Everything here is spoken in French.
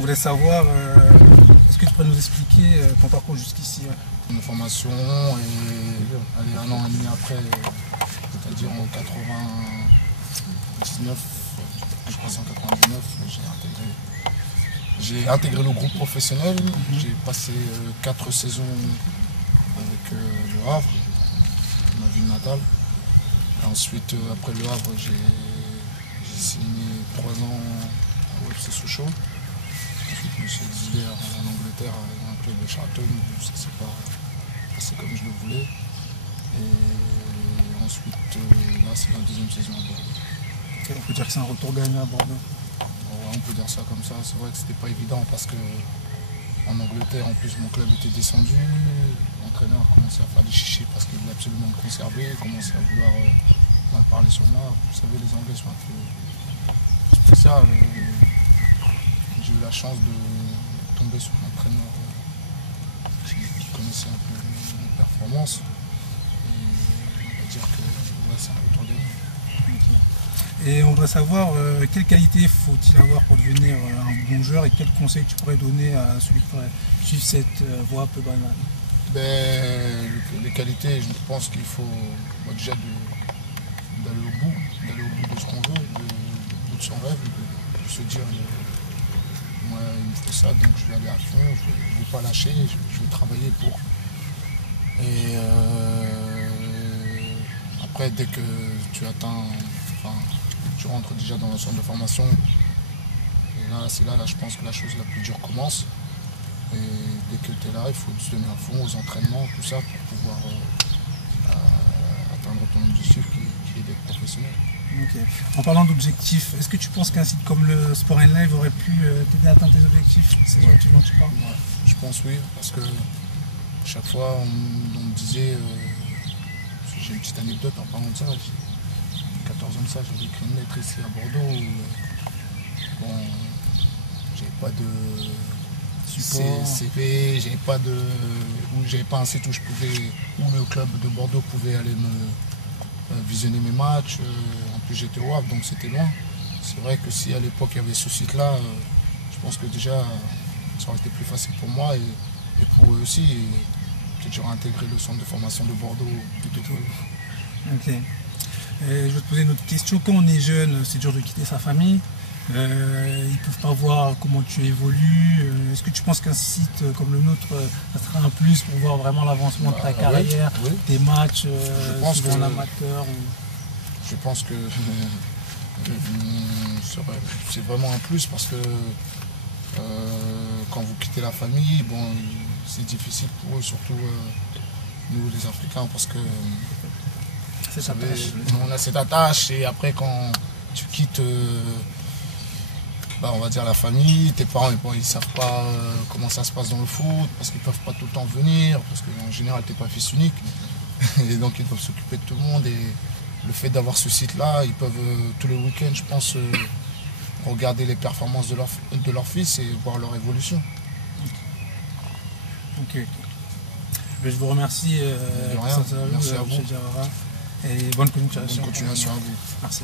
on voulait savoir, est-ce que tu pourrais nous expliquer ton parcours jusqu'ici? Une formation et allez, 1 an et demi après, c'est-à-dire en 99, je crois en 99, j'ai intégré le groupe professionnel. J'ai passé 4 saisons avec le Havre, ma ville natale. Et ensuite, après le Havre, j'ai signé 3 ans au FC Sochaux. Ensuite, je me suis exilé en Angleterre dans un club de Charlton où ça s'est pas passé comme je le voulais. Et ensuite, là, c'est la 2e saison à Bordeaux. Okay, on peut dire que c'est un retour gagnant à Bordeaux. Ouais, on peut dire ça comme ça. C'est vrai que c'était pas évident parce que en Angleterre, en plus, mon club était descendu. L'entraîneur commençait à faire des chichis parce qu'il voulait absolument me conserver. Il commençait à vouloir mal parler sur moi. Vous savez, les Anglais sont un peu spéciaux. J'ai eu la chance de tomber sur un entraîneur qui connaissait un peu mes performances. Et on va dire que ouais, c'est un retour gagnant. Okay. Et on voudrait savoir quelle qualité faut-il avoir pour devenir un bon joueur et quels conseils tu pourrais donner à celui qui pourrait suivre cette voie un peu banale? Les qualités, je pense qu'il faut déjà d'aller au bout de ce qu'on veut, au bout de son rêve, de se dire moi il me faut ça donc je vais aller à fond, je ne vais pas lâcher, je vais travailler pour. Et après dès que tu atteins, tu rentres déjà dans le centre de formation, et là c'est là je pense que la chose la plus dure commence. Et dès que tu es là, il faut se donner à fond aux entraînements, tout ça, pour pouvoir atteindre ton objectif qui est d'être professionnel. Okay. En parlant d'objectifs, est-ce que tu penses qu'un site comme le Sport & Live aurait pu t'aider à atteindre tes objectifs? C'est ce dont tu parles? Ouais, je pense oui, parce que chaque fois on me disait, j'ai une petite anecdote en parlant de ça, j'ai 14 ans de ça, j'avais écrit une lettre ici à Bordeaux où bon, j'avais pas de CV, j'avais pas un site où le club de Bordeaux pouvait aller me visionner mes matchs. En plus j'étais au Havre, donc c'était loin. C'est vrai que si à l'époque il y avait ce site-là, je pense que déjà ça aurait été plus facile pour moi et pour eux aussi. Peut-être j'aurais intégré le centre de formation de Bordeaux plutôt tôt. Ok. Et je vais te poser une autre question. Quand on est jeune, c'est dur de quitter sa famille. Ils ne peuvent pas voir comment tu évolues. Est-ce que tu penses qu'un site comme le nôtre, ça sera un plus pour voir vraiment l'avancement de ta carrière, oui. tes matchs, souvent en amateur Je pense que c'est vraiment un plus parce que quand vous quittez la famille, bon, c'est difficile pour eux, surtout nous les Africains, parce que on a cette attache et après quand tu quittes on va dire la famille, tes parents ils ne savent pas comment ça se passe dans le foot, parce qu'ils ne peuvent pas tout le temps venir, parce qu'en général tu n'es pas fils unique, et donc ils doivent s'occuper de tout le monde. Et le fait d'avoir ce site-là, ils peuvent tous les week-ends, je pense, regarder les performances de leur fils et voir leur évolution. Ok. Je vous remercie. Merci à vous. Et bonne continuation. Bonne continuation à vous. Merci.